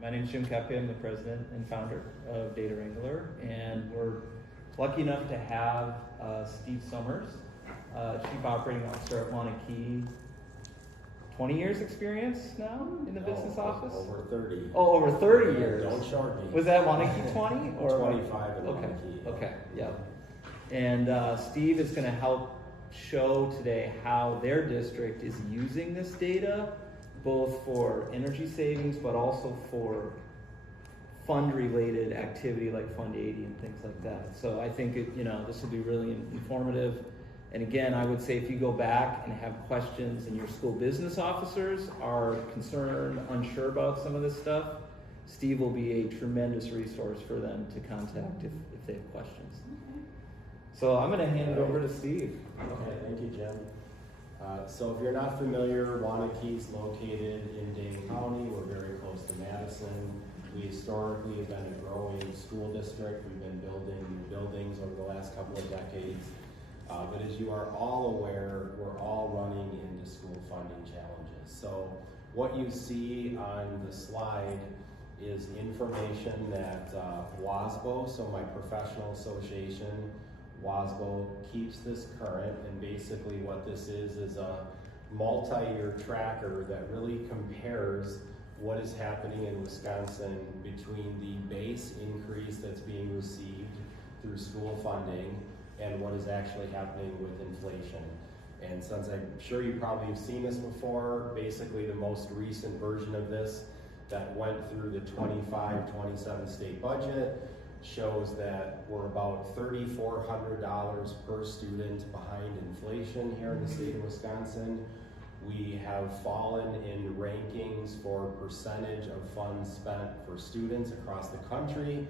My name is Jim Kepe. I'm the president and founder of DataWrangler, and we're lucky enough to have Steve Summers, Chief Operating Officer at Wanakee. 20 years experience now in the business office? Over 30. Oh, over 30 years. Don't short me. Was that Wanakee 20? Or 25 at okay. Wanakee. Okay, yeah. And Steve is going to help show today how their district is using this data, both for energy savings, but also for fund-related activity like Fund 80 and things like that. So I think this will be really informative. And again, I would say if you go back and have questions and your school business officers are concerned, unsure about some of this stuff, Steve will be a tremendous resource for them to contact if they have questions. So I'm going to hand it over to Steve. Okay, thank you, Jim. So if you're not familiar, Wanakee's located in Dane County. We're very close to Madison. We historically have been a growing school district. We've been building new buildings over the last couple of decades. But as you are all aware, we're all running into school funding challenges. So what you see on the slide is information that WASDA, so my professional association, WASDA keeps this current, and basically what this is a multi-year tracker that really compares what is happening in Wisconsin between the base increase that's being received through school funding and what is actually happening with inflation. And since I'm sure you probably have seen this before, basically the most recent version of this that went through the 25-27 state budget shows that we're about $3,400 per student behind inflation here in the state of Wisconsin. We have fallen in rankings for percentage of funds spent for students across the country.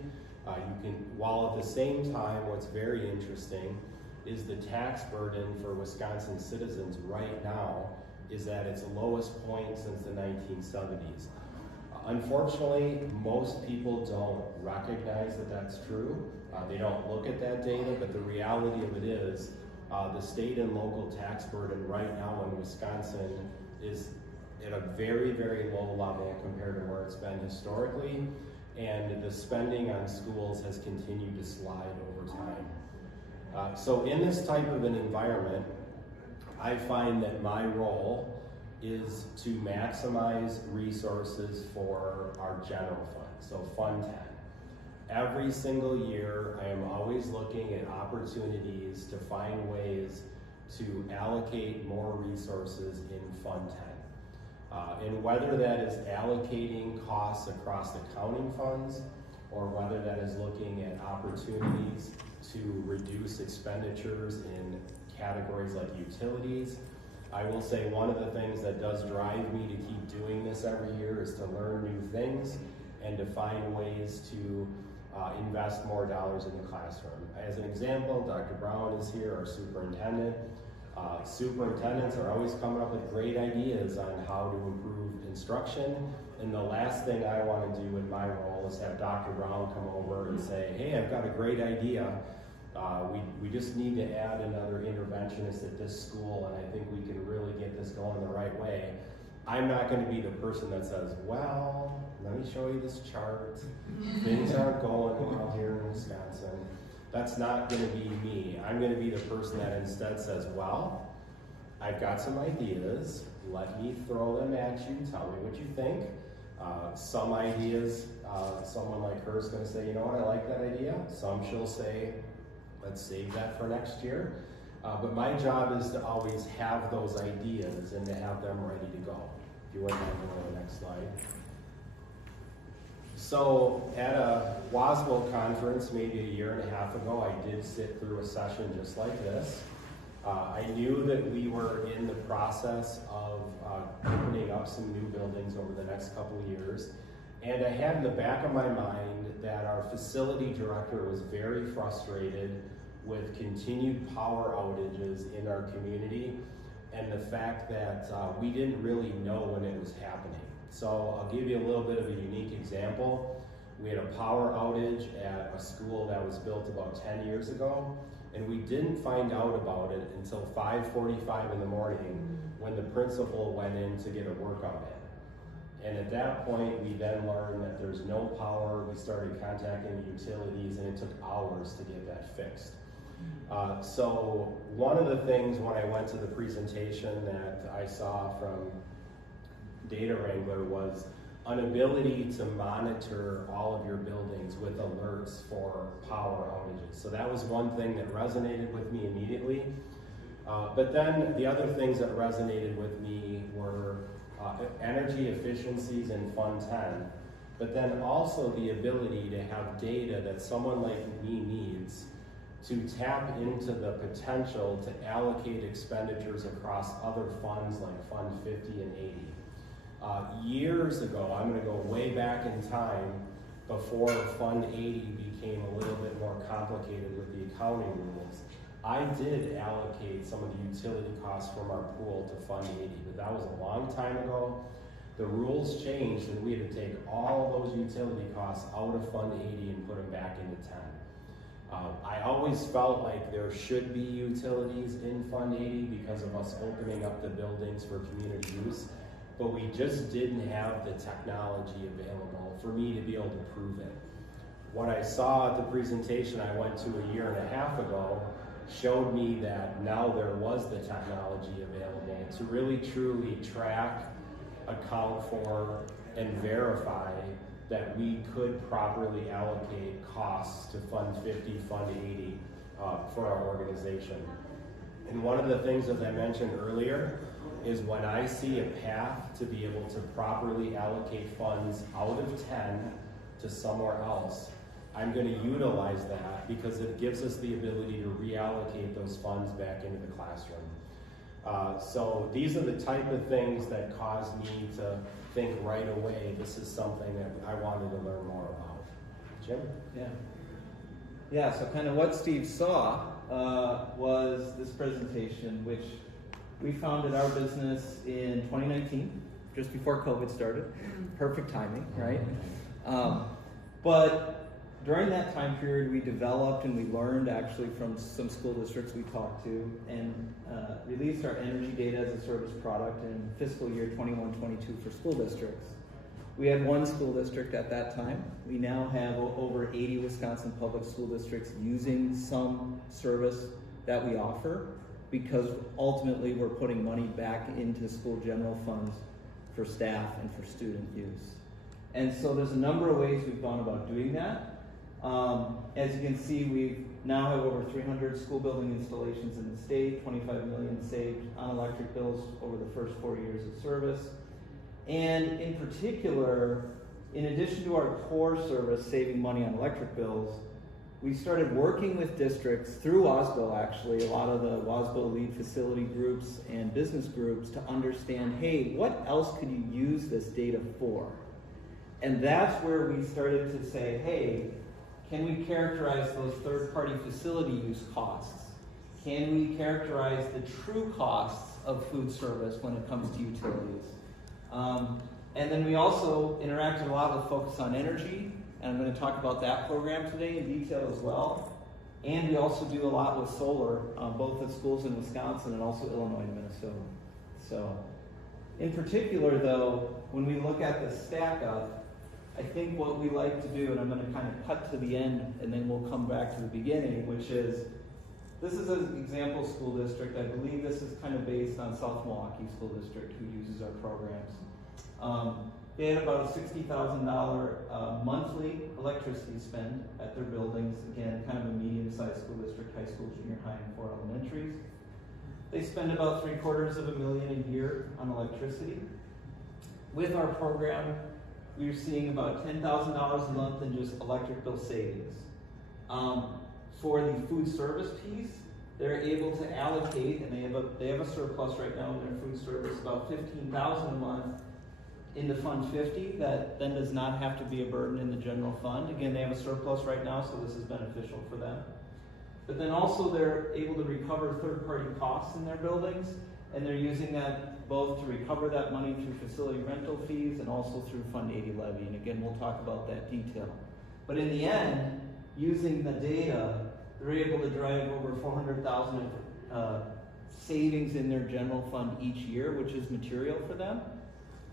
While at the same time, what's very interesting is the tax burden for Wisconsin citizens right now is at its lowest point since the 1970s. Unfortunately, most people don't recognize that that's true. They don't look at that data, but the reality of it is the state and local tax burden right now in Wisconsin is at a very, very low level compared to where it's been historically. And the spending on schools has continued to slide over time. So in this type of an environment, I find that my role is to maximize resources for our general fund, so Fund 10. Every single year, I am always looking at opportunities to find ways to allocate more resources in Fund 10. And whether that is allocating costs across the counting funds, or whether that is looking at opportunities to reduce expenditures in categories like utilities, I will say one of the things that does drive me to keep doing this every year is to learn new things and to find ways to invest more dollars in the classroom. As an example, Dr. Brown is here, our superintendent. Superintendents are always coming up with great ideas on how to improve instruction, and the last thing I want to do in my role is have Dr. Brown come over and say, hey, I've got a great idea. We just need to add another interventionist at this school, and I think we can really get this going the right way. I'm not going to be the person that says, well, let me show you this chart. Things aren't going well here in Wisconsin. That's not going to be me. I'm going to be the person that instead says, well, I've got some ideas. Let me throw them at you. Tell me what you think. Some ideas, someone like her is going to say, you know what, I like that idea. Some she'll say, let's save that for next year. But my job is to always have those ideas and to have them ready to go. If you wouldn't mind going to the next slide. So at a WASDA conference maybe a year and a half ago, I did sit through a session just like this. I knew that we were in the process of opening up some new buildings over the next couple of years. And I had in the back of my mind that our facility director was very frustrated with continued power outages in our community and the fact that we didn't really know when it was happening. So I'll give you a little bit of a unique example. We had a power outage at a school that was built about 10 years ago, and we didn't find out about it until 5:45 in the morning when the principal went in to get a workout in. And at that point, we then learned that there's no power. We started contacting the utilities, and it took hours to get that fixed. So one of the things when I went to the presentation that I saw from DataWrangler was an ability to monitor all of your buildings with alerts for power outages. So that was one thing that resonated with me immediately. But then the other things that resonated with me were energy efficiencies in Fund 10, but then also the ability to have data that someone like me needs to tap into the potential to allocate expenditures across other funds like Fund 50 and 80. Years ago, I'm going to go way back in time before Fund 80 became a little bit more complicated with the accounting rules. I did allocate some of the utility costs from our pool to Fund 80, but that was a long time ago. The rules changed and we had to take all of those utility costs out of Fund 80 and put them back into 10. I always felt like there should be utilities in Fund 80 because of us opening up the buildings for community use, but we just didn't have the technology available for me to be able to prove it. What I saw at the presentation I went to a year and a half ago showed me that now there was the technology available to really truly track, account for, and verify that we could properly allocate costs to Fund 50, Fund 80 for our organization. And one of the things, as I mentioned earlier, is when I see a path to be able to properly allocate funds out of 10 to somewhere else, I'm going to utilize that because it gives us the ability to reallocate those funds back into the classroom. So these are the type of things that caused me to think right away, this is something that I wanted to learn more about. Jim? Yeah, so kind of what Steve saw was this presentation, which we founded our business in 2019, just before COVID started. Perfect timing, right? But during that time period, we developed and we learned actually from some school districts we talked to and released our energy data as a service product in fiscal year 21-22 for school districts. We had one school district at that time. We now have over 80 Wisconsin public school districts using some service that we offer because ultimately we're putting money back into school general funds for staff and for student use. And so there's a number of ways we've gone about doing that. As you can see, we now have over 300 school building installations in the state, 25 million saved on electric bills over the first 4 years of service. And in particular, in addition to our core service, saving money on electric bills, we started working with districts through WASDA, actually, a lot of the WASDA lead facility groups and business groups to understand, hey, what else could you use this data for? And that's where we started to say, hey, can we characterize those third-party facility use costs? Can we characterize the true costs of food service when it comes to utilities? And then we also interacted a lot with Focus on Energy, and I'm going to talk about that program today in detail as well. And we also do a lot with solar, both at schools in Wisconsin and also Illinois and Minnesota. So, in particular though, when we look at the stack up, I think what we like to do, and I'm going to kind of cut to the end and then we'll come back to the beginning, which is, this is an example school district. I believe this is kind of based on South Milwaukee School District, who uses our programs. They had about a $60,000 monthly electricity spend at their buildings. Again, kind of a medium-sized school district, high school, junior high, and 4 elementaries. They spend about $750,000 a year on electricity. With our program, we're seeing about $10,000 a month in just electric bill savings. For the food service piece, they're able to allocate, and they have a surplus right now in their food service, about $15,000 a month into Fund 50 that then does not have to be a burden in the general fund. Again, they have a surplus right now, so this is beneficial for them. But then also they're able to recover third-party costs in their buildings, and they're using that both to recover that money through facility rental fees and also through Fund 80 levy. And again, we'll talk about that detail. But in the end, using the data, they're able to drive over $400,000 savings in their general fund each year, which is material for them.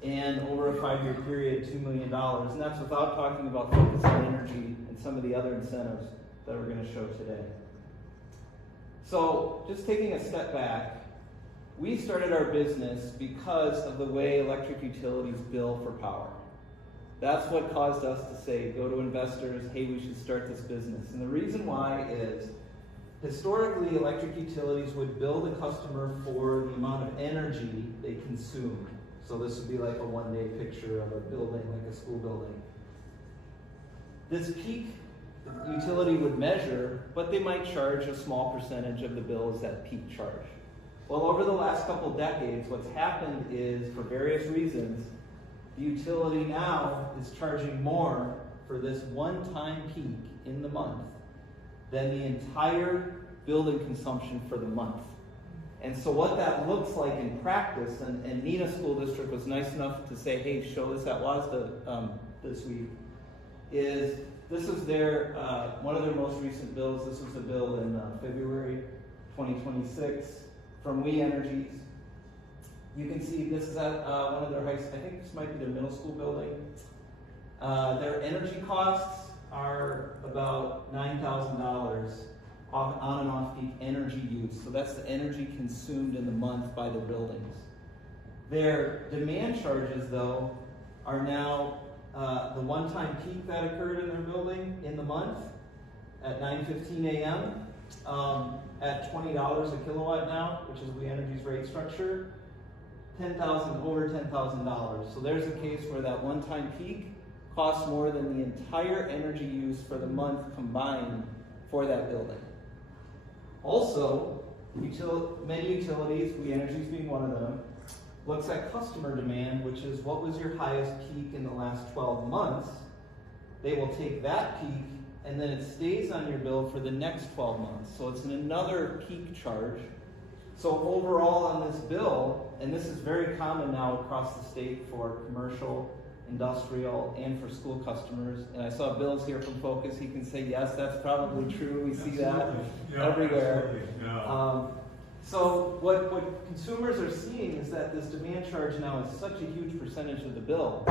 and over a 5-year period, $2 million. And that's without talking about focus on energy and some of the other incentives that we're going to show today. So just taking a step back, we started our business because of the way electric utilities bill for power. That's what caused us to say, go to investors, hey, we should start this business. And the reason why is, historically, electric utilities would bill the customer for the amount of energy they consumed. So this would be like a one-day picture of a building, like a school building. This peak, the utility would measure, but they might charge a small percentage of the bill as that peak charge. Well, over the last couple decades, what's happened is, for various reasons, the utility now is charging more for this one-time peak in the month than the entire building consumption for the month. And so what that looks like in practice, and Neenah School District was nice enough to say, hey, show this at WASDA this week, is this is their, one of their most recent bills. This was a bill in February 2026 from We Energies. You can see this is at one of their high, I think this might be their middle school building. Their energy costs are about $9,000 on and off peak energy use. So that's the energy consumed in the month by the buildings. Their demand charges, though, are now the one-time peak that occurred in their building in the month at 9:15 a.m. At $20 a kilowatt now, which is We Energy's rate structure, over $10,000. So there's a case where that one-time peak costs more than the entire energy use for the month combined for that building. Also, many utilities, We Energies being one of them, looks at customer demand, which is what was your highest peak in the last 12 months. They will take that peak and then it stays on your bill for the next 12 months. So it's another peak charge. So overall on this bill, and this is very common now across the state for commercial, industrial, and for school customers. And I saw Bill's here from Focus. He can say, yes, that's probably true. We see that everywhere. Yeah. So what consumers are seeing is that this demand charge now is such a huge percentage of the bill.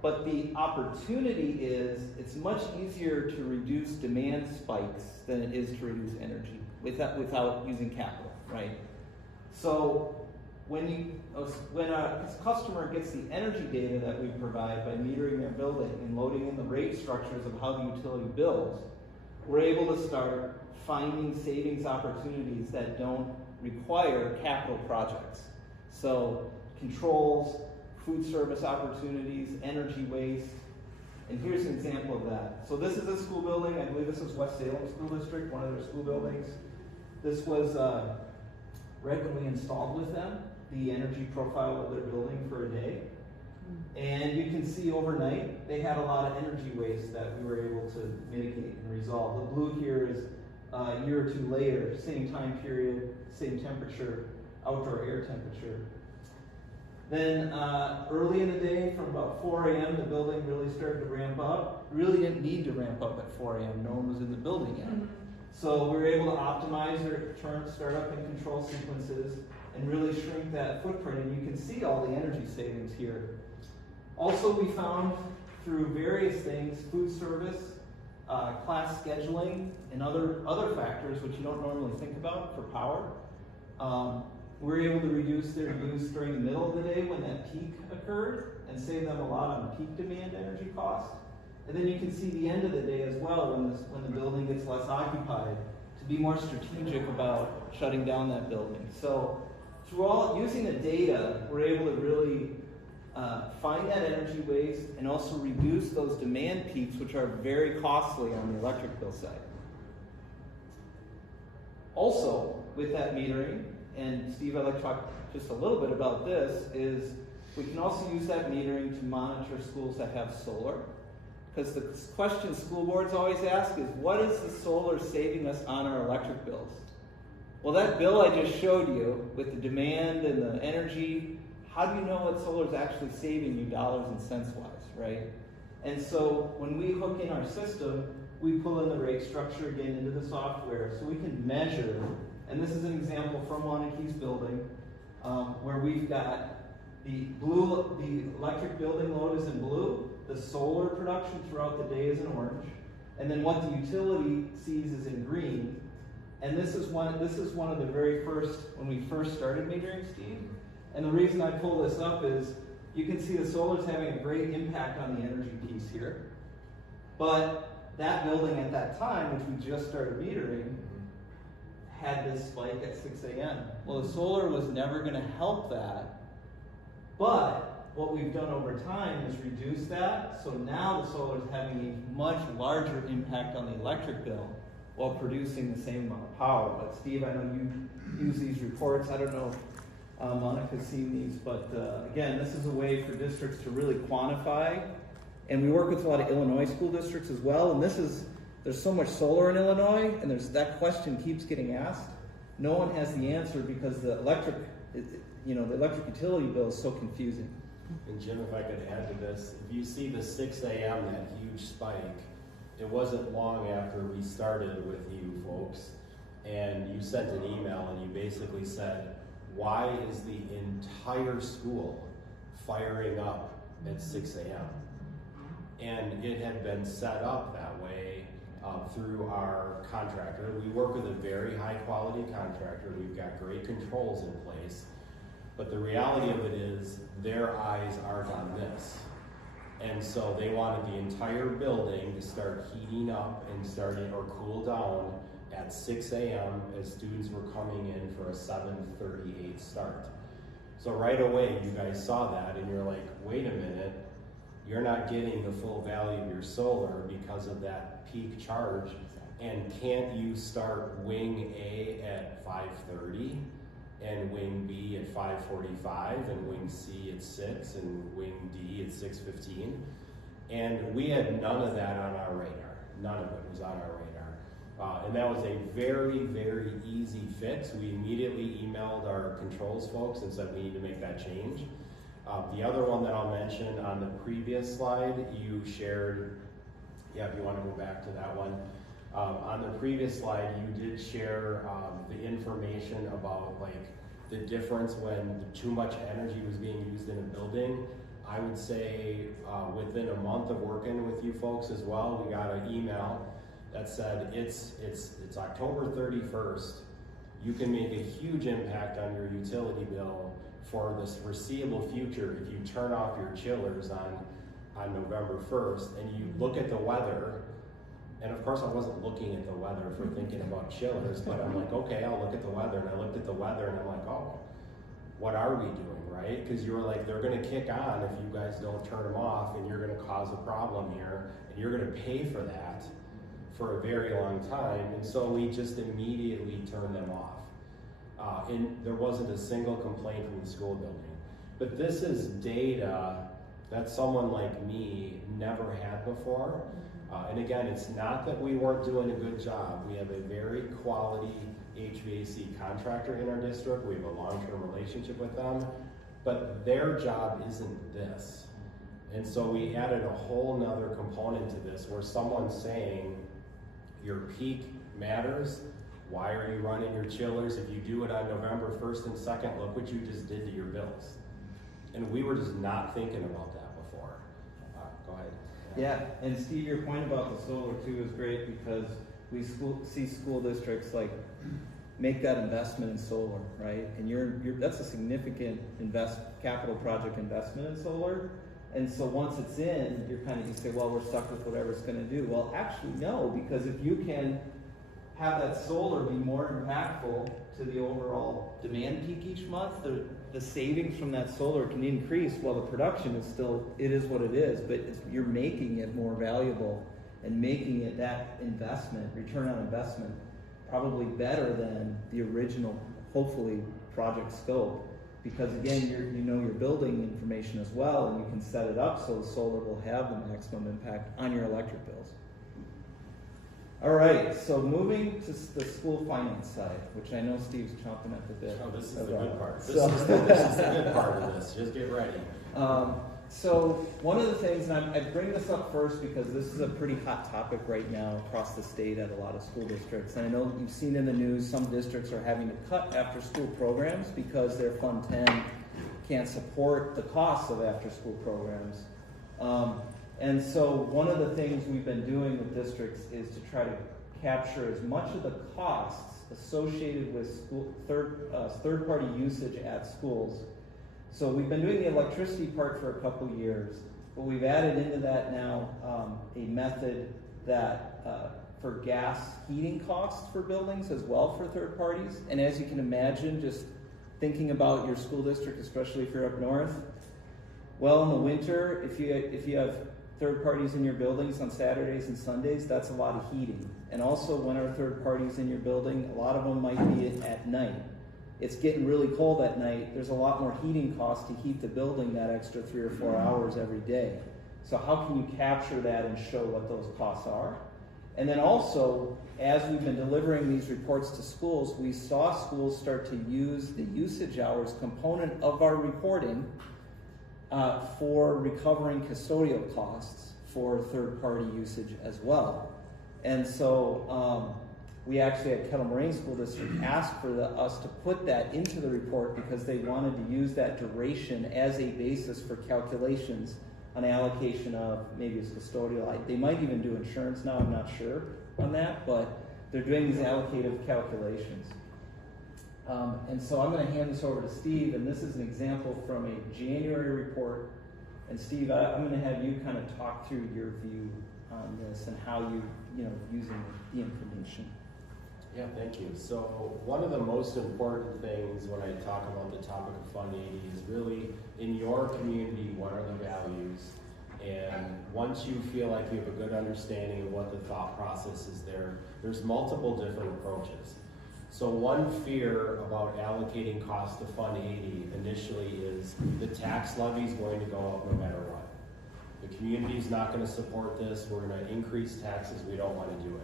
But the opportunity is it's much easier to reduce demand spikes than it is to reduce energy without using capital, right? So when a customer gets the energy data that we provide by metering their building and loading in the rate structures of how the utility bills, we're able to start finding savings opportunities that don't require capital projects. So controls, food service opportunities, energy waste, and here's an example of that. So this is a school building. I believe this is West Salem School District, one of their school buildings. This was right when we installed with them the energy profile of their building for a day. And you can see overnight they had a lot of energy waste that we were able to mitigate and resolve. The blue here is a year or two later, same time period, same temperature, outdoor air temperature. Then early in the day, from about 4 a.m., the building really started to ramp up. Really didn't need to ramp up at 4 a.m. No one was in the building yet. So we were able to optimize their startup and control sequences and really shrink that footprint. And you can see all the energy savings here. Also, we found through various things, food service, class scheduling, and other factors which you don't normally think about for power, we're able to reduce their use during the middle of the day when that peak occurred and save them a lot on peak demand energy costs. And then you can see the end of the day as well when the building gets less occupied to be more strategic about shutting down that building. So through using the data, we're able to really find that energy waste and also reduce those demand peaks, which are very costly on the electric bill side. Also, with that metering, and Steve, I'd like to talk just a little bit about this, is we can also use that metering to monitor schools that have solar. Because the question school boards always ask is, what is the solar saving us on our electric bills? Well, that bill I just showed you with the demand and the energy, how do you know what solar is actually saving you dollars and cents wise, right? And so when we hook in our system, we pull in the rate structure again into the software so we can measure. And this is an example from Wanakee's building where we've got the electric building load is in blue, the solar production throughout the day is in orange, and then what the utility sees is in green. And this is one of the very first, when we first started metering, Steve. And the reason I pull this up is you can see the solar is having a great impact on the energy piece here. But that building at that time, which we just started metering, had this spike at 6 a.m. Well, the solar was never going to help that. But what we've done over time is reduce that. So now the solar is having a much larger impact on the electric bill while producing the same amount of power. But Steve, I know you use these reports. I don't know if Monica's seen these, but again, this is a way for districts to really quantify. And we work with a lot of Illinois school districts as well. And there's so much solar in Illinois, and that question keeps getting asked. No one has the answer because the electric utility bill is so confusing. And Jim, if I could add to this, if you see the 6 a.m., that huge spike, it wasn't long after we started with you folks, and you sent an email and you basically said, why is the entire school firing up at 6 a.m.? And it had been set up that way through our contractor. We work with a very high quality contractor. We've got great controls in place. But the reality of it is their eyes aren't on this. And so they wanted the entire building to start heating up and or cool down at 6 a.m. as students were coming in for a 7:38 start. So right away you guys saw that and you're like, wait a minute, you're not getting the full value of your solar because of that peak charge. And can't you start wing A at 5:30 and wing B at 5:45 and wing C at 6 and wing D at 6:15? And we had none of that on our radar. None of it was on our radar. And that was a very, very easy fix. We immediately emailed our controls folks and said we need to make that change. The other one that I'll mention on the previous slide, you shared, if you want to go back to that one. On the previous slide, you did share the information about the difference when too much energy was being used in a building. I would say within a month of working with you folks as well, we got an email that said it's October 31st. You can make a huge impact on your utility bill for this foreseeable future if you turn off your chillers on November 1st and you look at the weather. And of course I wasn't looking at the weather for thinking about chillers, but I'm like, okay, I'll look at the weather. And I looked at the weather and I'm like, oh, what are we doing, right? Because you were like, they're gonna kick on if you guys don't turn them off and you're gonna cause a problem here and you're gonna pay for that for a very long time. And so we just immediately turned them off. And there wasn't a single complaint from the school building. But this is data that someone like me never had before. And again, it's not that we weren't doing a good job. We have a very quality HVAC contractor in our district. We have a long-term relationship with them, but their job isn't this. And so we added a whole nother component to this where someone's saying, your peak matters. Why are you running your chillers? If you do it on November 1st and 2nd, look what you just did to your bills. And we were just not thinking about that before. Go ahead. Yeah, and Steve, your point about the solar too is great because we see school districts make that investment in solar, right? And that's a significant capital project investment in solar. And so once it's in, you say, well, we're stuck with whatever it's going to do. Well, actually, no, because if you can have that solar be more impactful to the overall demand peak each month, the savings from that solar can increase while the production is still, it is what it is, but you're making it more valuable and making it that investment, return on investment, probably better than the original, hopefully, project scope. Because again, you know your building information as well, and you can set it up so the solar will have the maximum impact on your electric bills. All right, so moving to the school finance side, which I know Steve's chomping at the bit. Oh, this is the good part. This is the good part of this. Just get ready. So one of the things, and I bring this up first because this is a pretty hot topic right now across the state at a lot of school districts. And I know you've seen in the news some districts are having to cut after school programs because their Fund 10 can't support the costs of after-school programs. And so one of the things we've been doing with districts is to try to capture as much of the costs associated with school, third-party usage at schools. So we've been doing the electricity part for a couple years, but we've added into that now a method that for gas heating costs for buildings as well for third parties. And as you can imagine, just thinking about your school district, especially if you're up north, well, in the winter, if you have third parties in your buildings on Saturdays and Sundays, that's a lot of heating. And also when our third parties in your building, a lot of them might be at night. It's getting really cold at night. There's a lot more heating costs to heat the building that extra 3 or 4 hours every day. So how can you capture that and show what those costs are? And then also, as we've been delivering these reports to schools, we saw schools start to use the usage hours component of our reporting for recovering custodial costs for third-party usage as well. And so we actually at Kettle Moraine School District asked for us to put that into the report because they wanted to use that duration as a basis for calculations on allocation of maybe it's custodial. They might even do insurance now, I'm not sure on that, but they're doing these allocative calculations. And so I'm going to hand this over to Steve, and this is an example from a January report. And Steve, I'm going to have you kind of talk through your view on this and how you know, using the information. Yeah, thank you. So one of the most important things when I talk about the topic of Fund 80 is really in your community, what are the values? And once you feel like you have a good understanding of what the thought process is there, there's multiple different approaches. So one fear about allocating costs to Fund 80 initially is the tax levy is going to go up no matter what. The community is not going to support this. We're going to increase taxes. We don't want to do it.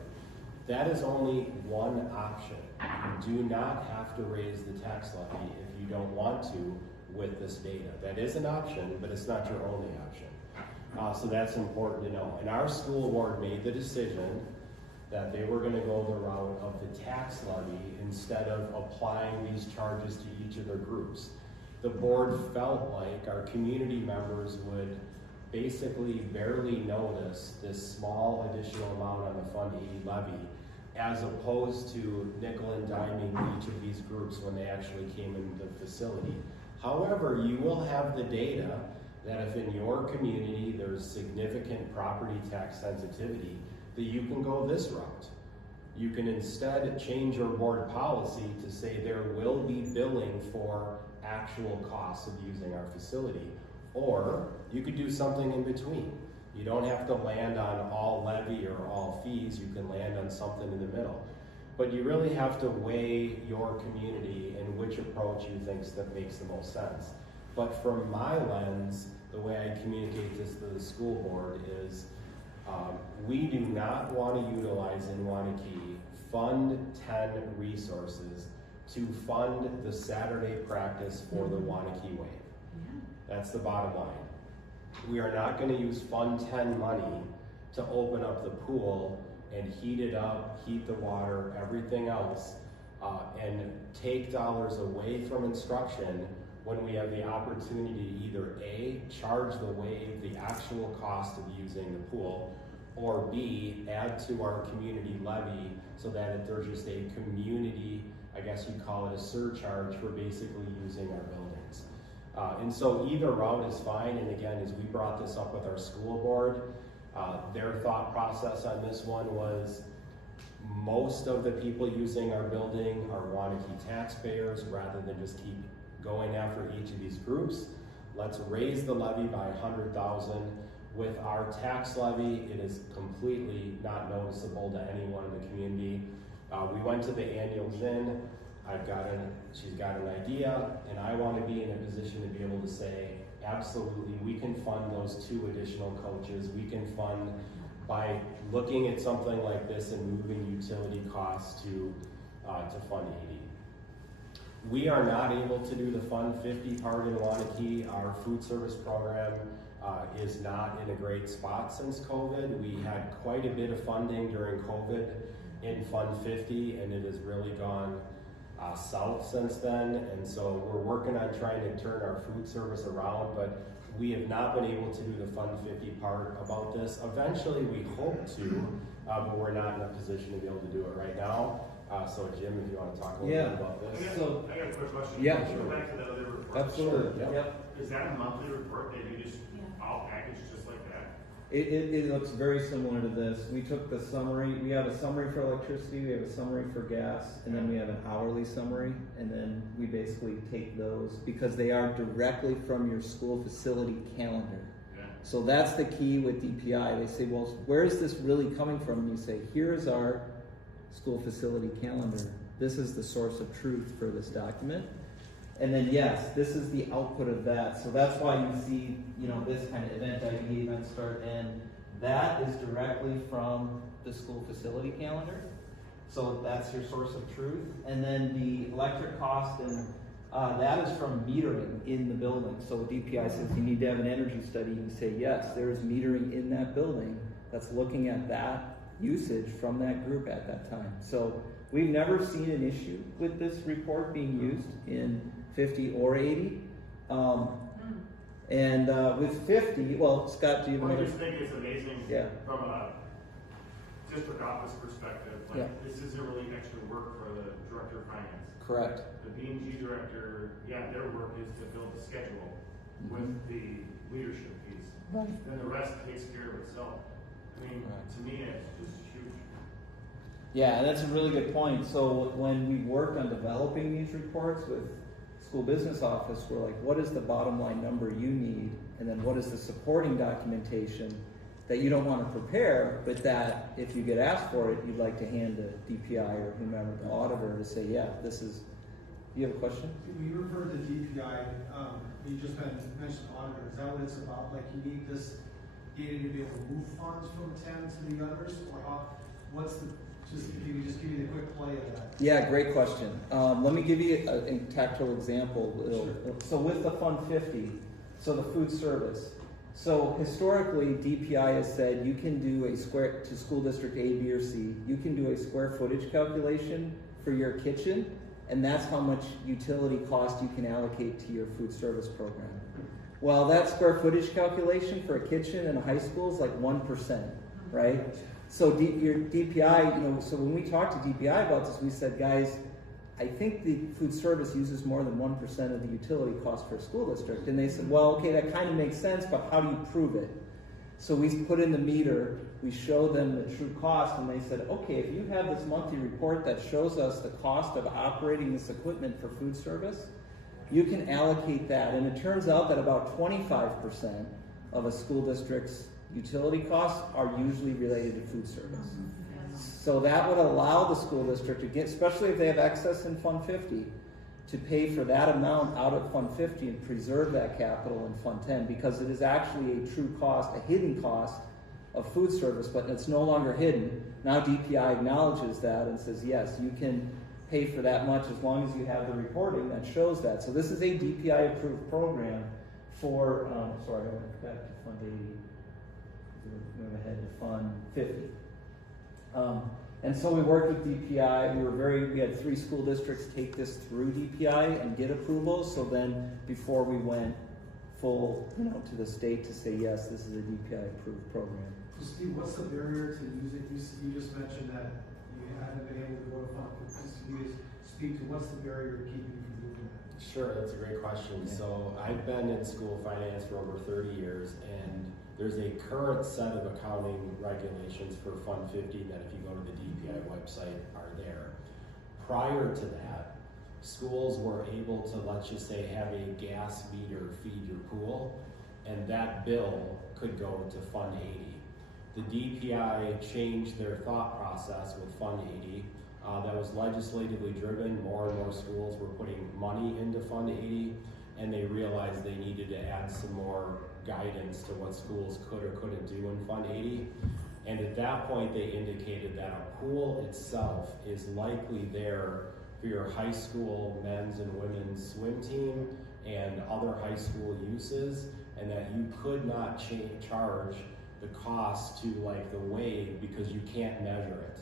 That is only one option. You do not have to raise the tax levy if you don't want to with this data. That is an option, but it's not your only option. So that's important to know. And our school board made the decision that they were going to go the route of the tax levy instead of applying these charges to each of their groups. The board felt like our community members would basically barely notice this small additional amount on the Fund 80 levy as opposed to nickel and diming each of these groups when they actually came into the facility. However, you will have the data that if in your community there's significant property tax sensitivity, that you can go this route. You can instead change your board policy to say there will be billing for actual costs of using our facility. Or you could do something in between. You don't have to land on all levy or all fees. You can land on something in the middle. But you really have to weigh your community and which approach you think that makes the most sense. But from my lens, the way I communicate this to the school board is we do not want to utilize in Wanakee Fund 10 resources to fund the Saturday practice for the Wanakee Wave. That's the bottom line. We are not going to use Fund 10 money to open up the pool and heat it up, heat the water, everything else, and take dollars away from instruction when we have the opportunity to either A, charge the wave the actual cost of using the pool, or B, add to our community levy so that there's just a community, I guess you'd call it a surcharge for basically using our buildings. And so either route is fine, and again, as we brought this up with our school board, their thought process on this one was most of the people using our building are Wanakee taxpayers rather than just keep going after each of these groups. Let's raise the levy by $100,000. With our tax levy, it is completely not noticeable to anyone in the community. We went to the annual ZIN. She's got an idea, and I want to be in a position to be able to say, absolutely, we can fund those 2 additional coaches. We can fund by looking at something like this and moving utility costs to Fund 80. We are not able to do the Fund 50 part in Wanakee. Our food service program is not in a great spot since COVID. We had quite a bit of funding during COVID in Fund 50, and it has really gone south since then, and so we're working on trying to turn our food service around, but we have not been able to do the Fund 50 part about this. Eventually we hope to, but we're not in a position to be able to do it right now. So Jim, if you want to talk a little bit about this. I got a quick question. Yeah, Can you sure. go back to the other report? Absolutely. Sure. Yep. Is that a monthly report that you just all package just like that? It looks very similar to this. We took the summary, we have a summary for electricity, we have a summary for gas, and then we have an hourly summary, and then we basically take those because they are directly from your school facility calendar. Yeah. So that's the key with DPI. They say, well, where is this really coming from? And you say, here's our school facility calendar. This is the source of truth for this document. And then yes, this is the output of that. So that's why you see, this kind of event ID, event start, and that is directly from the school facility calendar. So that's your source of truth. And then the electric cost, and that is from metering in the building. So DPI says you need to have an energy study. You can say, yes, there is metering in that building that's looking at that usage from that group at that time. So we've never seen an issue with this report being used in 50 or 80. And with 50, well, Scott, do you Well, I want just think it's amazing from a district office perspective. Like, this isn't really extra work for the director of finance. Correct. The B&G director, their work is to build the schedule with the leadership piece. Right. Then the rest takes care of itself. I mean, to me, it's just huge. Yeah, and that's a really good point. So when we worked on developing these reports with school business office, we're like, what is the bottom line number you need? And then what is the supporting documentation that you don't want to prepare, but that if you get asked for it, you'd like to hand to DPI or whomever, the auditor, to say, yeah, this is, you have a question? When you refer to DPI, you just mentioned auditor. Is that what it's about? Like, you need this data to be able to move funds from 10 to the others? Or what's the, if you could just give me the quick play of that. Yeah, great question. Let me give you a tactile example. Sure. So with the Fund 50, so the food service. So historically, DPI has said you can do a square, to school district A, B, or C, you can do a square footage calculation for your kitchen, and that's how much utility cost you can allocate to your food service program. Well, that square footage calculation for a kitchen in a high school is like 1%, right? So your DPI, so when we talked to DPI about this, we said, guys, I think the food service uses more than 1% of the utility cost for a school district. And they said, well, okay, that kind of makes sense, but how do you prove it? So we put in the meter, we showed them the true cost, and they said, okay, if you have this monthly report that shows us the cost of operating this equipment for food service, you can allocate that. And it turns out that about 25% of a school district's utility costs are usually related to food service. So that would allow the school district to get, especially if they have excess in Fund 50, to pay for that amount out of Fund 50 and preserve that capital in Fund 10, because it is actually a true cost, a hidden cost of food service, but it's no longer hidden. Now DPI acknowledges that and says, yes, you can pay for that much as long as you have the reporting that shows that. So this is a DPI approved program for, sorry, I went back to Fund 80. Move ahead to Fund 50. And so we worked with DPI. We had 3 school districts take this through DPI and get approval. So then before we went full, to the state to say, yes, this is a DPI approved program. So Steve, what's the barrier to using, you just mentioned that you haven't been able to go to Fund 50. Can you speak to what's the barrier keeping you from doing that? Sure, that's a great question. Yeah. So I've been in school finance for over 30 years, and there's a current set of accounting regulations for Fund 50 that if you go to the DPI website are there. Prior to that, schools were able to, let's just say, have a gas meter feed your pool, and that bill could go to Fund 80. The DPI changed their thought process with Fund 80. That was legislatively driven. More and more schools were putting money into Fund 80, and they realized they needed to add some more guidance to what schools could or couldn't do in Fund 80. And at that point, they indicated that a pool itself is likely there for your high school men's and women's swim team and other high school uses, and that you could not charge the cost to like the wave because you can't measure it.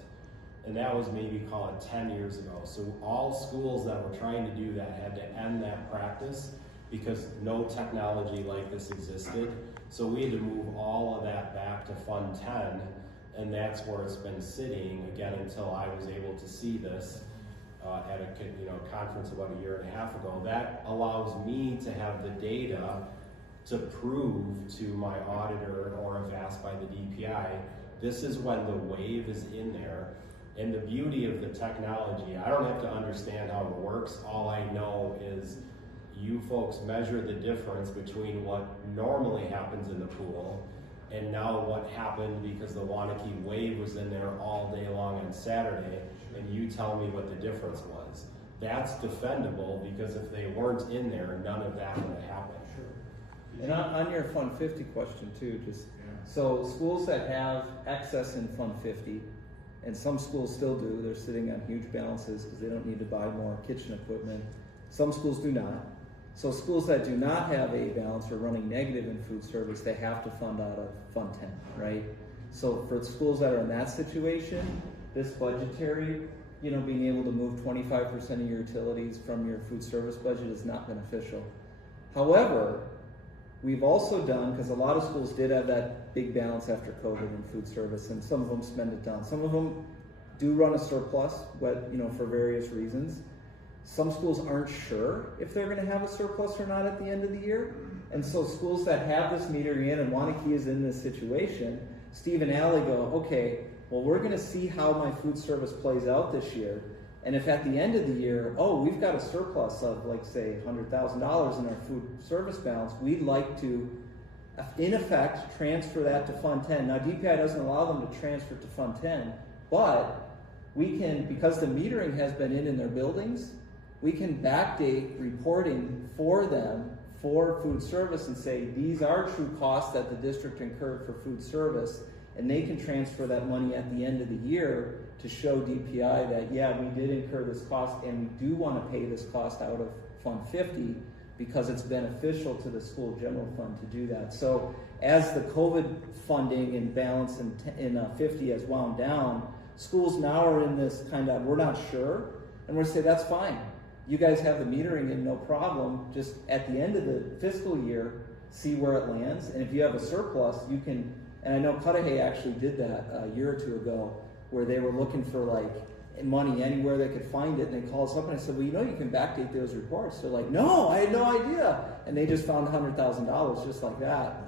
And that was maybe, call it 10 years ago. So all schools that were trying to do that had to end that practice because no technology like this existed. So we had to move all of that back to Fund 10, and that's where it's been sitting, again, until I was able to see this at a conference about a year and a half ago. That allows me to have the data to prove to my auditor, or if asked by the DPI, this is when the wave is in there. And the beauty of the technology, I don't have to understand how it works. All I know is you folks measure the difference between what normally happens in the pool and now what happened because the Wanakee wave was in there all day long on Saturday, and you tell me what the difference was. That's defendable, because if they weren't in there, none of that would have happened. Sure. And on your Fund 50 question too, so schools that have excess in Fund 50, and some schools still do, they're sitting on huge balances because they don't need to buy more kitchen equipment. Some schools do not. So schools that do not have a balance or running negative in food service, they have to fund out of Fund 10, right? So for schools that are in that situation, this budgetary, being able to move 25% of your utilities from your food service budget is not beneficial. However, we've also done, because a lot of schools did have that big balance after COVID in food service, and some of them spend it down. Some of them do run a surplus, but for various reasons. Some schools aren't sure if they're going to have a surplus or not at the end of the year. And so schools that have this metering in, and Wanakee is in this situation, Steve and Allie go, okay, well, we're going to see how my food service plays out this year. And if at the end of the year, we've got a surplus of, like, say, $100,000 in our food service balance, we'd like to, in effect, transfer that to Fund 10. Now, DPI doesn't allow them to transfer to Fund 10, but we can, because the metering has been in their buildings, we can backdate reporting for them for food service and say, these are true costs that the district incurred for food service, and they can transfer that money at the end of the year to show DPI that, yeah, we did incur this cost and we do want to pay this cost out of Fund 50 because it's beneficial to the school general fund to do that. So as the COVID funding and balance in 50 has wound down, schools now are in this kind of, we're not sure, and we're say, that's fine. You guys have the metering in, no problem. Just at the end of the fiscal year, see where it lands. And if you have a surplus, you can, and I know Cudahy actually did that a year or two ago, where they were looking for like money anywhere they could find it, and they called us up and I said, well, you can backdate those reports. They're like, no, I had no idea. And they just found $100,000 just like that.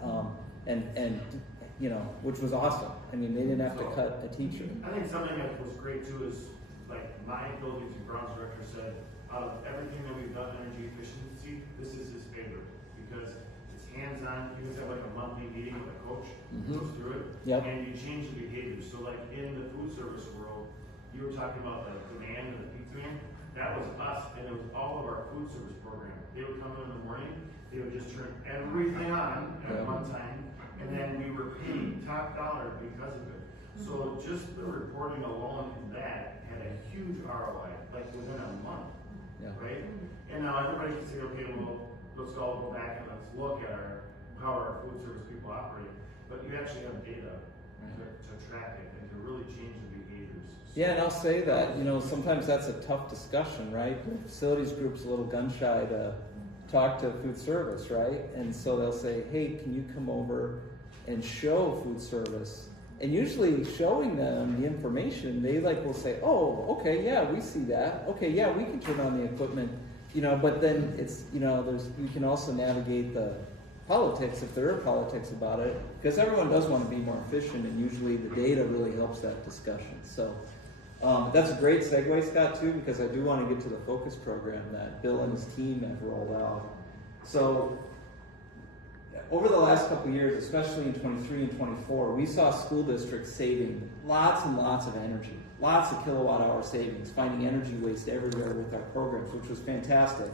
Which was awesome. I mean, they didn't have to cut a teacher. I think something that was great too is, like, my buildings and grounds director said, out of everything that we've done energy efficiency, this is his favorite because it's hands-on. You guys have like a monthly meeting with a coach who goes through it, and you change the behaviors. So like in the food service world, you were talking about the demand and the peak demand. That was us, and it was all of our food service program. They would come in the morning, they would just turn everything on at one time, and then we were paid top dollar because of it. So just the reporting alone in that had a huge ROI, like within a month. Right? And now everybody can say, okay, well, let's all go back and let's look at how our food service people operate. But you actually have data to track it and to really change the behaviors. Yeah, and I'll say that, sometimes that's a tough discussion, right? The facilities group's a little gun shy to talk to food service, right? And so they'll say, hey, can you come over and show food service? And usually showing them the information, they will say, oh, okay, yeah, we see that. Okay, yeah, we can turn on the equipment. But then it's, you can also navigate the politics, if there are politics about it, because everyone does want to be more efficient, and usually the data really helps that discussion. So that's a great segue, Scott, too, because I do want to get to the focus program that Bill and his team have rolled out. So over the last couple of years, especially in 23 and 24, we saw school districts saving lots and lots of energy, lots of kilowatt hour savings, finding energy waste everywhere with our programs, which was fantastic.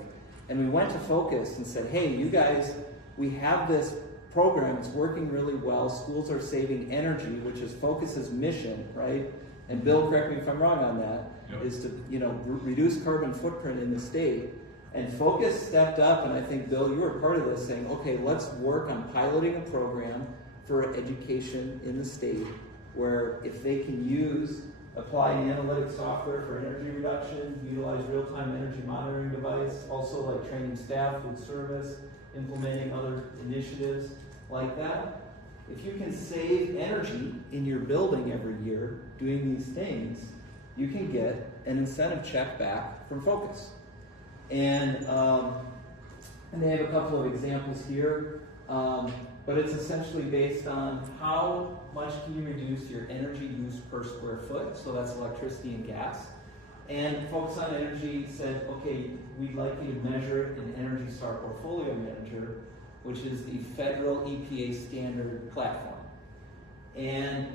And we went to Focus and said, hey, you guys, we have this program, it's working really well, schools are saving energy, which is Focus's mission, right? And Bill, correct me if I'm wrong on that, is to reduce carbon footprint in the state. And Focus stepped up, and I think, Bill, you were part of this, saying, okay, let's work on piloting a program for education in the state where if they can use apply analytic software for energy reduction, utilize real-time energy monitoring device, also like training staff, food service, implementing other initiatives like that. If you can save energy in your building every year doing these things, you can get an incentive check back from Focus. And they have a couple of examples here, but it's essentially based on how much can you reduce your energy use per square foot, so that's electricity and gas. And Focus on Energy said, okay, we'd like you to measure it in Energy Star Portfolio Manager, which is the federal EPA standard platform. And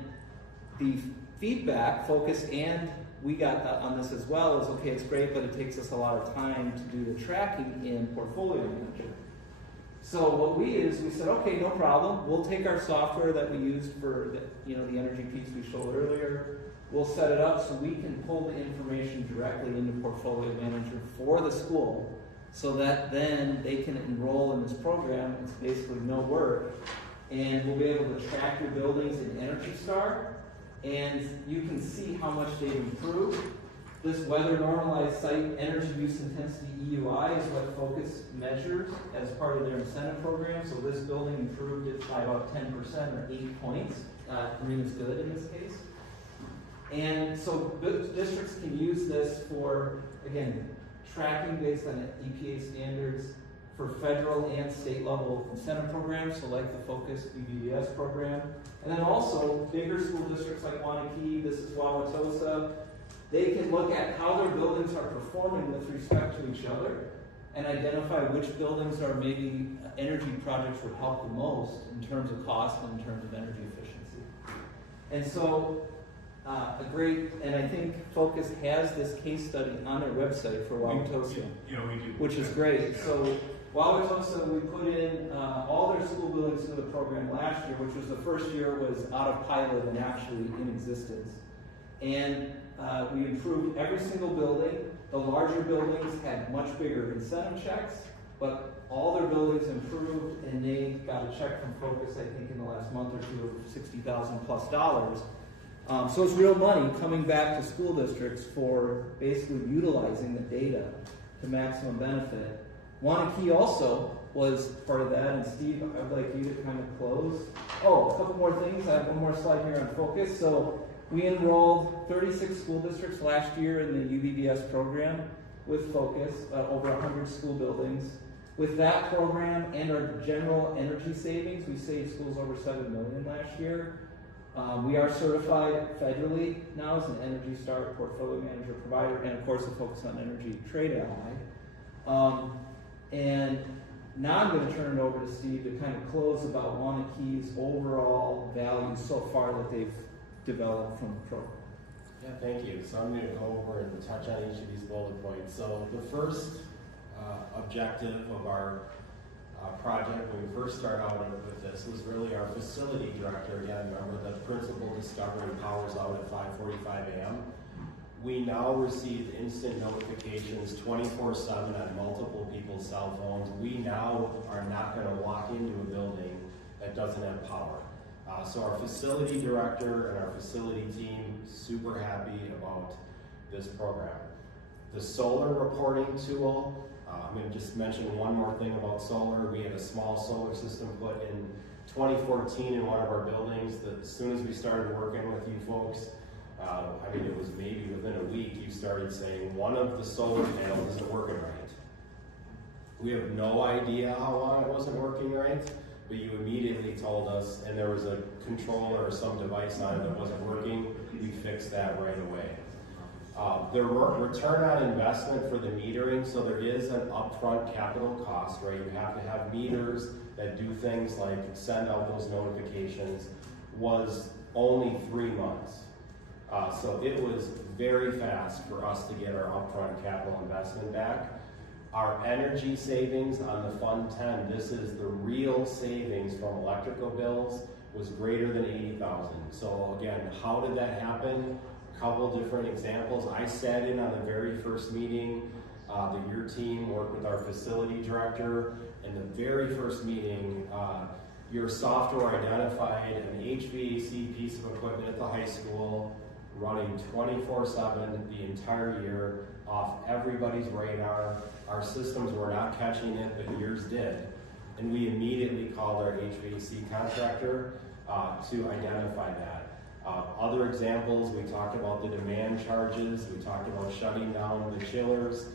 the feedback, Focus, and we got on this as well, is okay, it's great, but it takes us a lot of time to do the tracking in Portfolio Manager. So what we did is we said, okay, no problem. We'll take our software that we used for the energy piece we showed earlier. We'll set it up so we can pull the information directly into Portfolio Manager for the school, so that then they can enroll in this program. It's basically no work, and we'll be able to track your buildings in Energy Star, and you can see how much they've improved. This weather normalized site energy use intensity EUI is what Focus measures as part of their incentive program. So this building improved it by about 10% or 8 points. Green is good in this case. And so districts can use this for, again, tracking based on EPA standards for federal and state level incentive programs, so like the Focus UBDS program. And then also bigger school districts like Wanakee, this is Wauwatosa, they can look at how their buildings are performing with respect to each other and identify which buildings are maybe energy projects would help the most in terms of cost and in terms of energy efficiency. And so and I think Focus has this case study on their website for Wauwatosa, we do. which is great. So Wauwatosa, we put in all their school buildings into the program last year, which was the first year it was out of pilot and actually in existence. And we improved every single building. The larger buildings had much bigger incentive checks, but all their buildings improved, and they got a check from Focus, I think, in the last month or two of $60,000+. So it's real money coming back to school districts for basically utilizing the data to maximum benefit. Wanakee also was part of that, and Steve, I'd like you to kind of close. Oh, a couple more things. I have one more slide here on Focus. So we enrolled 36 school districts last year in the UBDS program with Focus, over 100 school buildings. With that program and our general energy savings, we saved schools over $7 million last year. We are certified federally now as an Energy Star Portfolio Manager provider, and of course a Focus on Energy Trade Ally. And now I'm going to turn it over to Steve to kind of close about Wanakee's overall value so far that they've developed from the program. Yeah, thank you. So I'm going to go over and touch on each of these bullet points. So the first objective of our project when we first started out with this was really our facility director. Again, remember the principal discovery powers out at 5:45 a.m. We now receive instant notifications 24/7 on multiple people's cell phones. We now are not going to walk into a building that doesn't have power. So our facility director and our facility team super happy about this program. The solar reporting tool, I'm going to just mention one more thing about solar. We had a small solar system put in 2014 in one of our buildings. That as soon as we started working with you folks, I mean, it was maybe within a week, you started saying one of the solar panels isn't working right. We have no idea how long it wasn't working right, but you immediately told us, and there was a controller or some device on it that wasn't working. We fixed that right away. The return on investment for the metering, so there is an upfront capital cost, right? You have to have meters that do things like send out those notifications, was only 3 months. So it was very fast for us to get our upfront capital investment back. Our energy savings on the Fund 10, this is the real savings from electrical bills, was greater than $80,000. So again, how did that happen? Couple different examples. I sat in on the very first meeting that your team worked with our facility director. In the very first meeting, your software identified an HVAC piece of equipment at the high school running 24/7 the entire year off everybody's radar. Our systems were not catching it, but yours did. And we immediately called our HVAC contractor to identify that. Other examples, we talked about the demand charges, we talked about shutting down the chillers,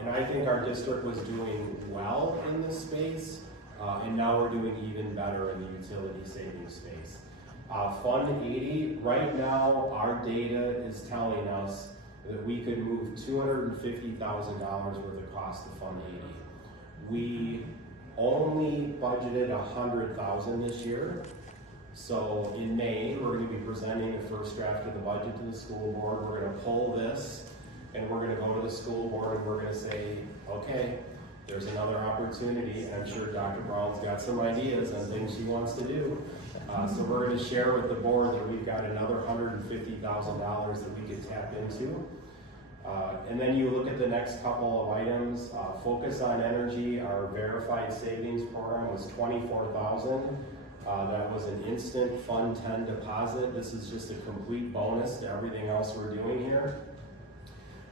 and I think our district was doing well in this space, and now we're doing even better in the utility savings space. Fund 80, right now our data is telling us that we could move $250,000 worth of cost to Fund 80. We only budgeted $100,000 this year. So in May, we're going to be presenting the first draft of the budget to the school board. We're going to pull this, and we're going to go to the school board, and we're going to say, okay, there's another opportunity. I'm sure Dr. Brown's got some ideas on things she wants to do. So we're going to share with the board that we've got another $150,000 that we could tap into. And then you look at the next couple of items. Focus on Energy, our verified savings program was $24,000. That was an instant Fund 10 deposit. This is just a complete bonus to everything else we're doing here.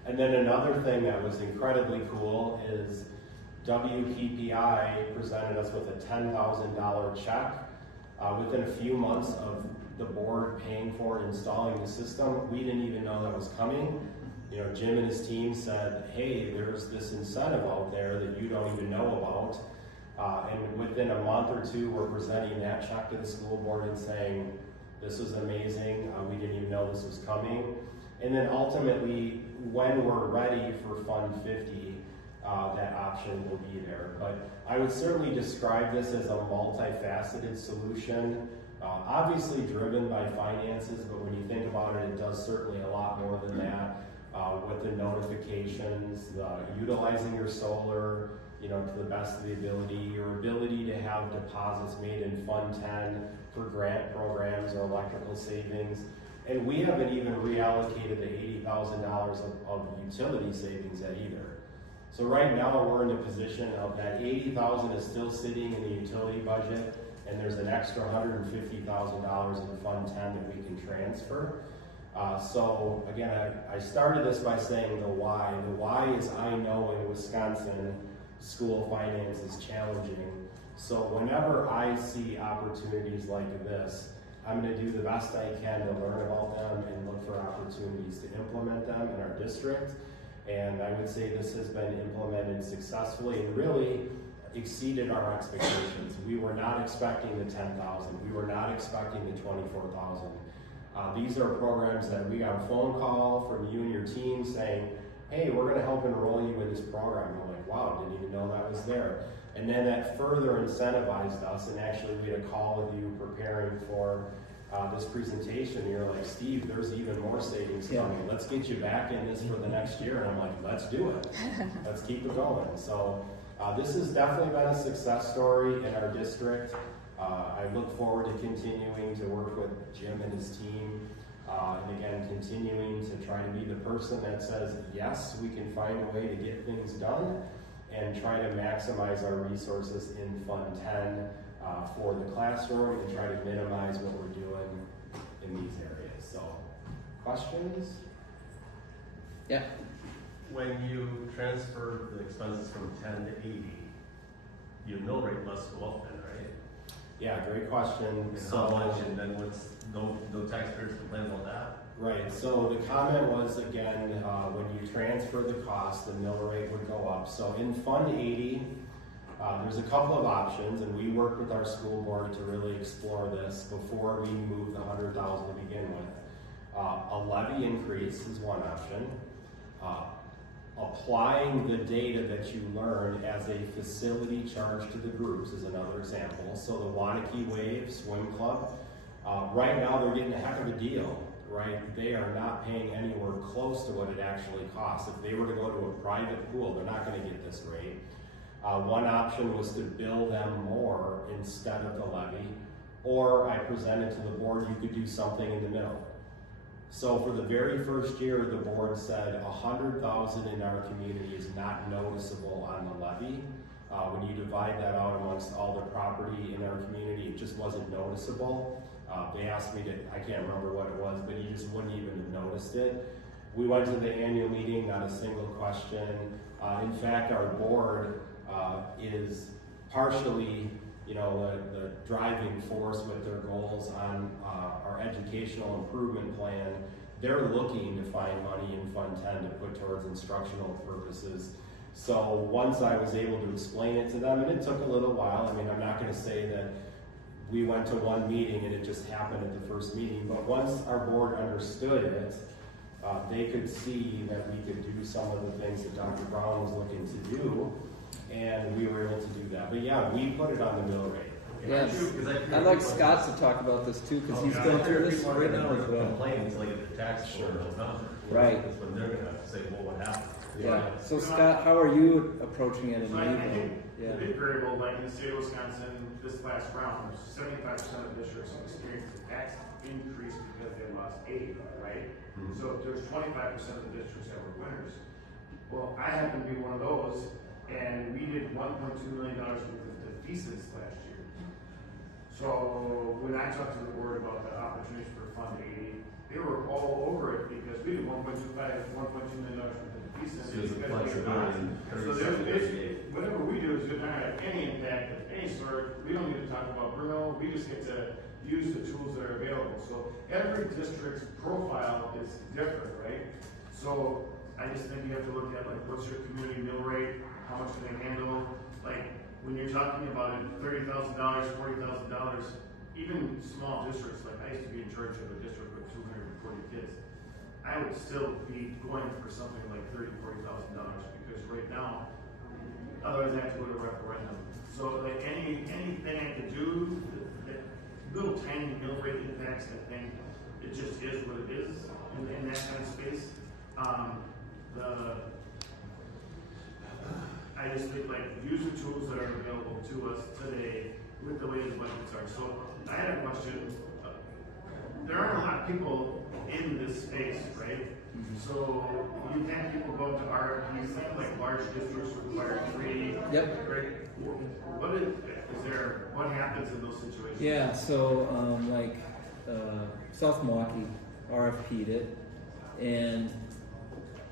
And then another thing that was incredibly cool is WPPI presented us with a $10,000 check. Within a few months of the board paying for and installing the system, we didn't even know that was coming. You know, Jim and his team said, hey, there's this incentive out there that you don't even know about. And within a month or two, we're presenting that check to the school board and saying, this was amazing, we didn't even know this was coming. And then ultimately, when we're ready for Fund 50, that option will be there. But I would certainly describe this as a multifaceted solution, obviously driven by finances, but when you think about it, it does certainly a lot more than that. With the notifications, utilizing your solar, you know, to the best of the ability, your ability to have deposits made in Fund 10 for grant programs or electrical savings. And we haven't even reallocated the $80,000 of utility savings yet either. So right now we're in a position of that $80,000 is still sitting in the utility budget, and there's an extra $150,000 in Fund 10 that we can transfer. So again, I started this by saying the why. The why is I know in Wisconsin, school finance is challenging. So whenever I see opportunities like this, I'm going to do the best I can to learn about them and look for opportunities to implement them in our district. And I would say this has been implemented successfully and really exceeded our expectations. We were not expecting the 10,000. We were not expecting the 24,000. These are programs that we got a phone call from you and your team saying, hey, we're going to help enroll you in this program. I'm like, wow, didn't even know that was there. And then that further incentivized us, and actually we had a call with you preparing for this presentation. You're like, Steve, there's even more savings coming. Let's get you back in this for the next year. And I'm like, let's do it. Let's keep it going. So this has definitely been a success story in our district. I look forward to continuing to work with Jim and his team. And again, continuing to try to be the person that says, yes, we can find a way to get things done, and try to maximize our resources in Fund 10 for the classroom and try to minimize what we're doing in these areas. So, questions? Yeah. When you transfer the expenses from 10 to 80, your mill rate must go up then, right? Yeah, great question. And how much, and then what's, no taxpayers complain about that? Right, so the comment was, again, when you transfer the cost, the mill rate would go up. So in Fund 80, there's a couple of options, and we worked with our school board to really explore this before we moved the $100,000 to begin with. A levy increase is one option. Applying the data that you learned as a facility charge to the groups is another example. So the Wanakee Wave Swim Club, right now they're getting a heck of a deal, right? They are not paying anywhere close to what it actually costs. If they were to go to a private pool, they're not going to get this rate. One option was to bill them more instead of the levy, or I presented to the board you could do something in the middle. So for the very first year, the board said 100,000 in our community is not noticeable on the levy. When you divide that out amongst all the property in our community, it just wasn't noticeable. They asked me to, I can't remember what it was, but you just wouldn't even have noticed it. We went to the annual meeting, not a single question. In fact, our board is partially, the driving force with their goals on our educational improvement plan. They're looking to find money in Fund 10 to put towards instructional purposes. So once I was able to explain it to them, and it took a little while, I mean, I'm not going to say that we went to one meeting and it just happened at the first meeting, but once our board understood it, they could see that we could do some of the things that Dr. Brown was looking to do, and we were able to do that. But yeah, we put it on the mill rate. Yes, I'd like Scott to talk about this too, because he's going through this right now as well. Complaining until you get the tax number. Right. That's when they're gonna say, well, what happened? Yeah, so Scott, how are you approaching it in So the I evening? think Yeah. the big variable, like in the state of Wisconsin, this last round, 75% of districts experienced a tax increase because they lost aid, right? Mhm. So there's 25% of the districts that were winners. Well, I happen to be one of those, and we did $1.2 million worth of defeasance last year. So when I talked to the board about the opportunities for Fund 80, they were all over it because we did $1.2 million worth of defeasance. So there's a because we flexibility in so whatever we do is going to have any impact of any sort. We don't need to talk about Bruno. We just get to use the tools that are available. So every district's profile is different, right? So I just think you have to look at like what's your community mill rate, how much can they handle? Like when you're talking about it, $30,000, $40,000, even small districts. Like I used to be in charge of a district with 240 kids. I would still be going for something like $30,000, $40,000 because right now, otherwise I have to go to referendum. So like anything I could do, that little tiny mill rate impacts, I think it just is what it is in that kind of space. I just think like use the tools that are available to us today with the way the budgets are. So I had a question. There aren't a lot of people in this space, right? So you have people go to RFPs, like large districts require 3. Yep. Right? What happens in those situations? Yeah, so South Milwaukee RFP'd it, and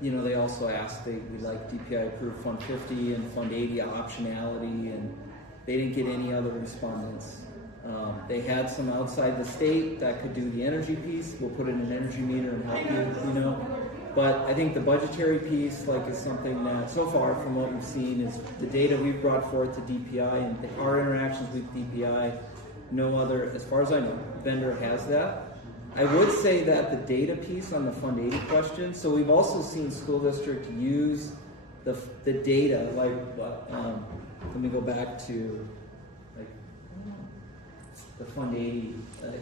they also asked, we like DPI approved Fund 50 and Fund 80 optionality, and they didn't get any other respondents. They had some outside the state that could do the energy piece. We'll put in an energy meter and help you, But I think the budgetary piece, is something that so far from what we've seen is the data we've brought forth to DPI and our interactions with DPI. No other, as far as I know, vendor has that. I would say that the data piece on the Fund 80 question. So we've also seen school district use the data. Let me go back to the Fund 80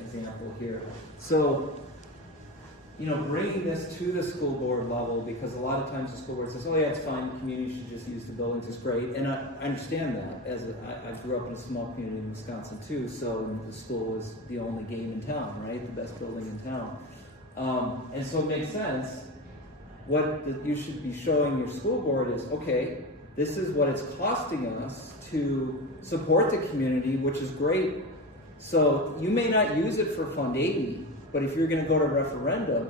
example here. So, bringing this to the school board level, because a lot of times the school board says, oh yeah, it's fine, the community should just use the buildings, it's great. And I understand that, I grew up in a small community in Wisconsin too, so the school is the only game in town, right? The best building in town. And so it makes sense. What you should be showing your school board is, okay, this is what it's costing us to support the community, which is great. So you may not use it for Fund 80, but if you're going to go to referendum,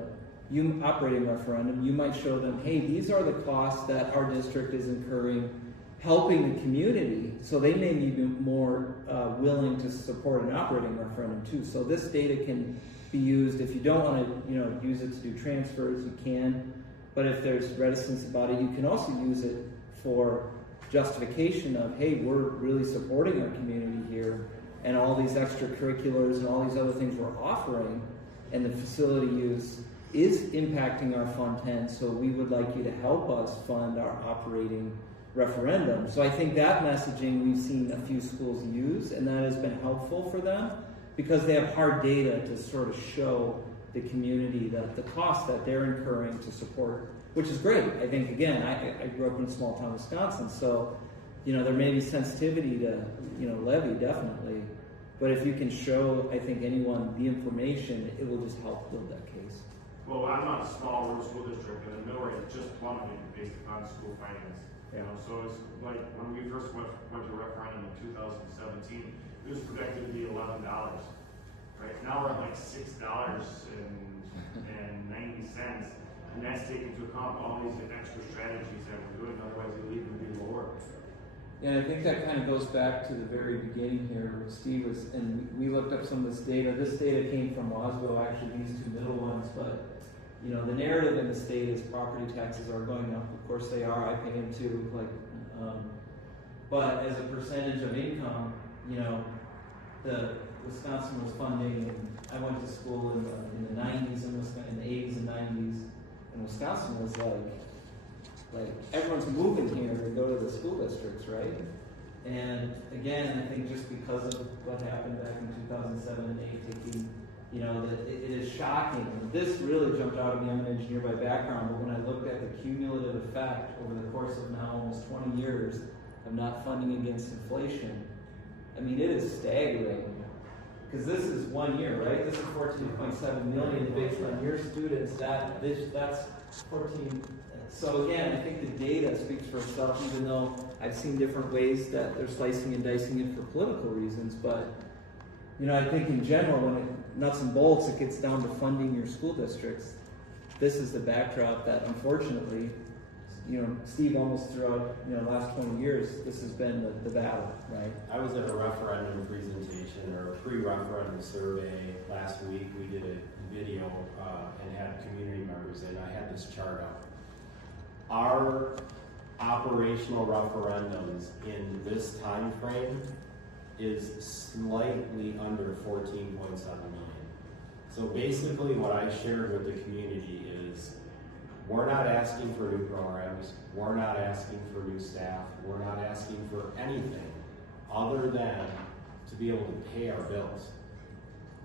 operating referendum, you might show them, hey, these are the costs that our district is incurring helping the community, so they may be more willing to support an operating referendum too. So this data can be used. If you don't want to use it to do transfers, you can, but if there's reticence about it, you can also use it for justification of, hey, we're really supporting our community here, and all these extracurriculars and all these other things we're offering, and the facility use is impacting our Fund 10, so we would like you to help us fund our operating referendum. So I think that messaging we've seen a few schools use, and that has been helpful for them because they have hard data to sort of show the community that the cost that they're incurring to support, which is great. I think, again, I grew up in a small town, Wisconsin, so there may be sensitivity to levy, definitely. But if you can show, I think, anyone the information, it will just help build that case. Well, I'm not a small rural school district, and the mill rate just plummeted based upon school finance. So it's like when we first went to referendum in 2017, it was projected to be $11. right? Now we're at like $6.90, and that's taking into account all these extra strategies that we're doing, otherwise it'll even be lower. And I think that kind of goes back to the very beginning here. Steve was, and we looked up some of this data. This data came from WASDA, actually these two middle ones, but you know, the narrative in the state is property taxes are going up. Of course they are, I pay them too, but as a percentage of income, you know, the Wisconsin was funding, and I went to school in the 90s, in the 80s and 90s, and Wisconsin was like everyone's moving here to go to the school districts, right? And again, I think just because of what happened back in 2007 and 8, you know, that it is shocking. This really jumped out at me. I'm an engineer by background, but when I looked at the cumulative effect over the course of now almost 20 years of not funding against inflation, I mean, it is staggering. Because this is 1 year, right? This is 14.7 million based on your students. That's 14. So again, I think the data speaks for itself, even though I've seen different ways that they're slicing and dicing it for political reasons. But, you know, I think in general, when it nuts and bolts, it gets down to funding your school districts. This is the backdrop that, unfortunately, you know, Steve almost throughout, you know, the last 20 years, this has been the battle, right? I was at a referendum presentation or a pre-referendum survey last week. We did a video and had community members in. I had this chart up. Our operational referendums in this time frame is slightly under 14.7 million. So basically what I shared with the community is we're not asking for new programs, we're not asking for new staff, we're not asking for anything other than to be able to pay our bills.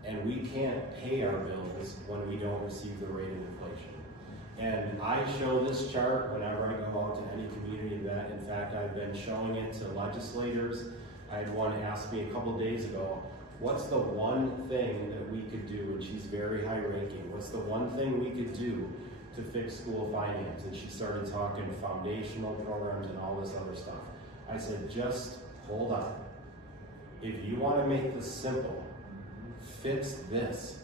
And we can't pay our bills when we don't receive the rate of inflation. And I show this chart whenever I go out to any community event. In fact, I've been showing it to legislators. I had one ask me a couple days ago, what's the one thing that we could do, and she's very high ranking, what's the one thing we could do to fix school finance? And she started talking foundational programs and all this other stuff. I said, just hold on. If you want to make this simple, fix this.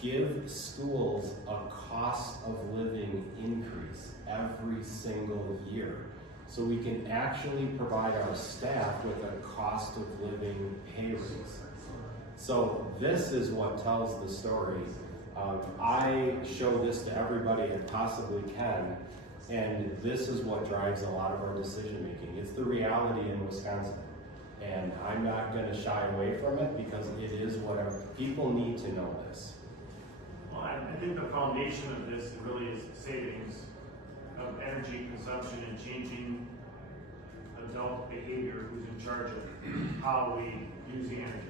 Give schools a cost of living increase every single year so we can actually provide our staff with a cost of living pay raise. So this is what tells the story. I show this to everybody I possibly can, and this is what drives a lot of our decision making. It's the reality in Wisconsin. And I'm not going to shy away from it because it is whatever. People need to know this. Well, I think the foundation of this really is savings of energy consumption and changing adult behavior who's in charge of how we use the energy.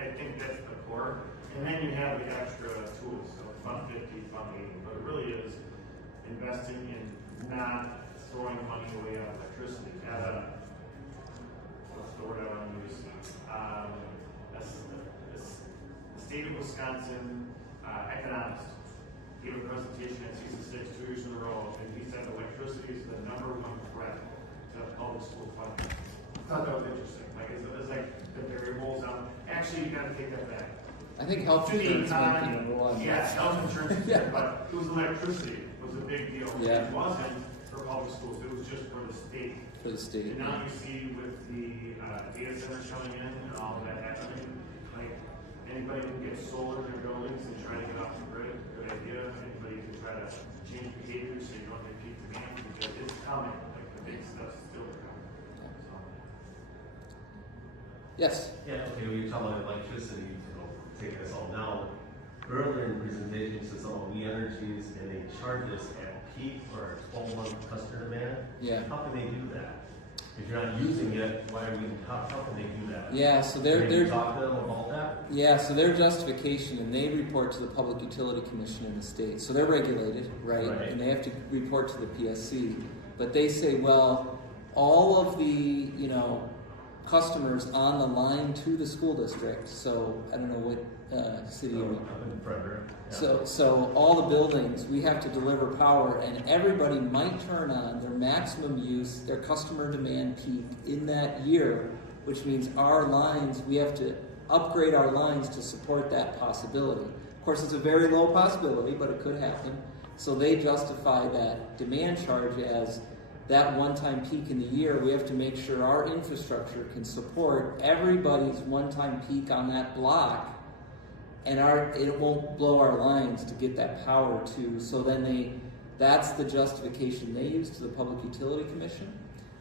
I think that's the core. And then you have the extra tools, so Fund 50, Fund 80, but it really is investing in not throwing money away on electricity. What's the word I want to use? The state of Wisconsin economist gave a presentation at 66 2 years in a row, and he said electricity is the #1 threat to public school funding. I thought that was interesting. Like it's like the variables on. Actually, you got to take that back. I think health insurance might be number one. Yes, health insurance, but it was electricity was a big deal. Yeah. It wasn't for public schools; it was just for the state. For the state. And now you see with the data centers coming in and all of that happening, like anybody can get solar in their buildings and try to get off the grid. Good idea. Anybody can try to change behavior so you don't get peak demand because it's coming. Like the big stuff's still coming. So. Yes. Yeah, okay, when you're talking about electricity, taking this all down. Earlier in the presentation, you said some We Energies and they charge us at peak for a 12-month customer demand. Yeah. How can they do that? If you're not using it, why are we? How can they do that? Yeah. So Can they're you talk to them about that? Yeah, so their justification, and they report to the Public Utility Commission in the state. So they're regulated, right? And they have to report to the PSC. But they say, well, all of the, you know, customers on the line to the school district, so I don't know what city you're in. Up in Frederick. Yeah. So all the buildings, we have to deliver power, and everybody might turn on their maximum use, their customer demand peak in that year, which means our lines, we have to upgrade our lines to support that possibility. Of course, it's a very low possibility, but it could happen. So they justify that demand charge as that one-time peak in the year. We have to make sure our infrastructure can support everybody's one-time peak on that block, and it won't blow our lines to get that power to. So then that's the justification they use to the Public Utility Commission.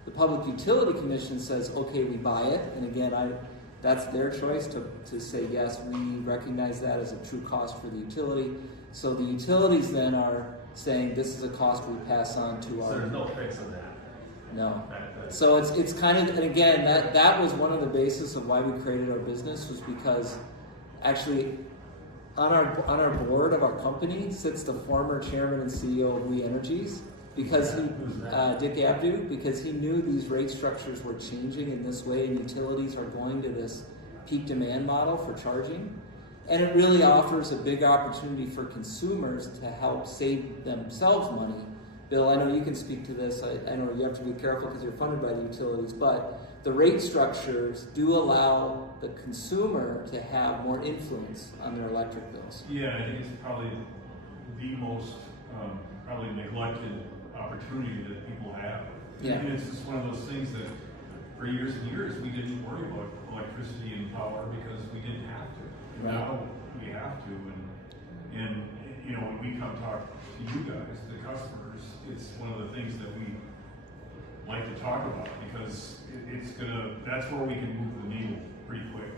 The Public Utility Commission says, okay, we buy it, and again, that's their choice to say, yes, we recognize that as a true cost for the utility. So the utilities then are saying, this is a cost we pass on to our... So there's no fix on that? No. So it's kind of, and again, that was one of the basis of why we created our business, was because actually on our board of our company sits the former chairman and CEO of We Energies, because Dick Abdu, because he knew these rate structures were changing in this way, and utilities are going to this peak demand model for charging. And it really offers a big opportunity for consumers to help save themselves money. Bill, I know you can speak to this. I know you have to be careful because you're funded by the utilities, but the rate structures do allow the consumer to have more influence on their electric bills. Yeah, I think it's probably the most probably neglected opportunity that people have. Yeah. And it's just one of those things that for years and years we didn't worry about electricity and power because we didn't have to. Right. Now we have to, and you know, when we come talk to you guys, the customers, it's one of the things that we like to talk about because that's where we can move the needle pretty quick,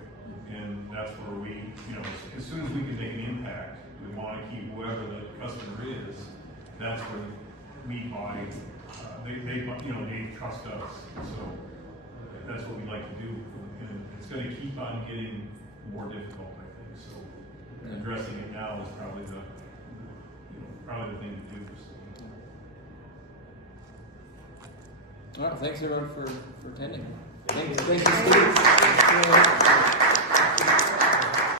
and that's where we, you know, as soon as we can make an impact, we want to keep whoever the customer is. That's where we buy. They trust us, so that's what we like to do, and it's going to keep on getting more difficult, I think. So addressing it now is probably the thing to do. All right, thanks everyone for attending. Thank you, Steve.